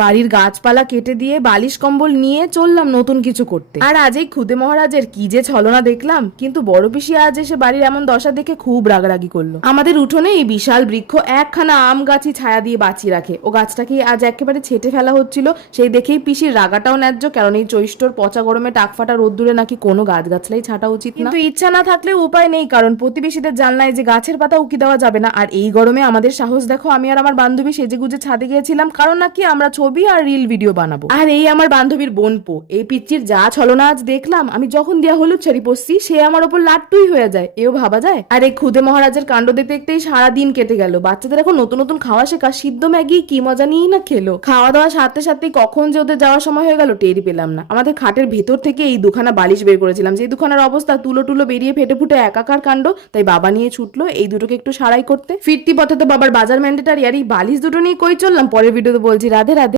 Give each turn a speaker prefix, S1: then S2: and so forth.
S1: বাড়ির গাছপালা কেটে দিয়ে বালিশ কম্বল নিয়ে চললাম নতুন কিছু করতে। আর আজ এই খুদে মহারাজের কি যে ছলনা দেখলাম, কিন্তু বড় পিসি আজ এসে বাড়ির এমন দশা দেখে খুব রাগারাগি করল। আমাদের উঠোনে এই বিশাল বৃক্ষ একখানা আম গাছই ছায়া দিয়ে বাঁচিয়ে রাখে। ও গাছটাকে আজ একেবারে ছেটে ফেলা হচ্ছিল, সেই দেখেই পিসির রাগাটাও ন্যায্য, কারণ এই চৈষ্টর পচা গরমে টাকফাটা রোদ্দুরে নাকি কোনো গাছ গাছলাই ছাটা উচিত কিন্তু ইচ্ছা না থাকলেও উপায় নেই, কারণ প্রতিবেশীদের জানলায় যে গাছের পাতা উকি দেওয়া যাবে না, আর এই গরমে আমাদের সাহস দেখো, আমি আর আমার বান্ধবী সেজে গুজে ছাদে গিয়েছিলাম, কারণ নাকি আমরা ছবি আর রিল ভিডিও বানাবো। আর এই আমার বান্ধবীর বোনপো, এই পিচ্চির যা ছলনা আজ দেখলাম, আমি যখন দিয়া হলুদ ছাড়ি পরছি, সে আমার ওপর লাট্টুই হয়ে যায়, এও ভাবা যায়? আর এই খুদে মহারাজের কাণ্ড দেখতে দেখতেই সারা দিন কেটে গেল। বাচ্চাদের এখন নতুন নতুন খাওয়া শেখা, সিদ্ধ ম্যাগি কি মজা নিয়েই না খেলো? খাওয়া দাওয়া সাথে সাথে কখন যে ওদের যাওয়ার সময় হয়ে গেল, টেরই পেলাম না। আমাদের খাটের ভেতর থেকে এই দুখানা বালিশ বের করেছিলাম, যে দুখানার অবস্থা, তুলো টুলো বেরিয়ে ফেটে ফুটে একাকার কাণ্ড, তাই বাবা নিয়ে ছুটলো, এই দুটোকে একটু সারাই করতে। ফিরতি পথে তো বাবার বাজার ম্যান্ডেটারি আর এই বালিশ দুটো নিয়ে কই চললাম? পরের ভিডিওতে বলছি, রাধে রাধে।